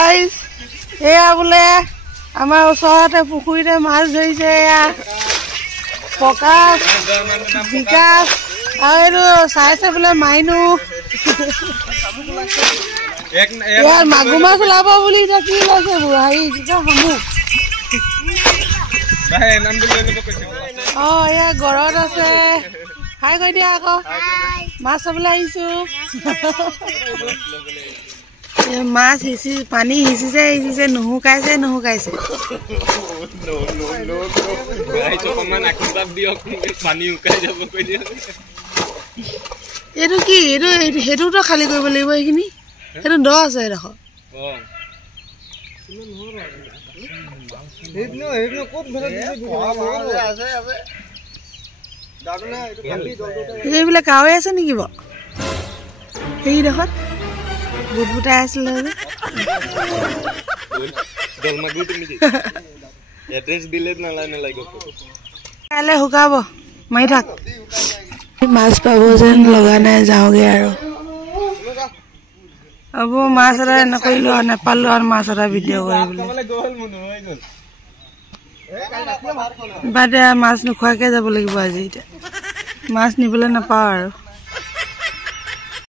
এয়া বোলে আমাৰ ওচৰতে পুখুৰীতে মাছ ধৰিছে এয়া পকাশ বিকাশ আৰু এইটো চাইছে বোলে মাইনু ইয়াৰ মাগুৰ মাছ ওলাব বুলি এতিয়া কি লৈছে হেৰি কি কয় শামুক এয়া ঘৰত আছে হাই কৈ দিয়া আকৌ মাছ চাবলৈ আহিছো মাছ সিঁচি পানী সিঁচিছে নুশুকাইছে এইটো কি এইটো সেইটোতো খালী কৰিব লাগিব এইখিনি সেইটো দ আছে দেখোন এইবিলাক কাৱৈ আছে নেকি বাৰু সেই দেখোন বুটবুটাই আছিলে কাইলৈ শুকাব মাৰি থাক মাছ পাব যেন লগা নাই যাওঁগে আৰু হ'ব মাছ এটা নকৰিলো আৰু নেপালো আৰু মাছ এটা ভিডিঅ' কৰিবলৈ বাদে মাছ নোখোৱাকে যাব লাগিব আজি এতিয়া মাছ নিবলৈ নাপাওঁ আৰু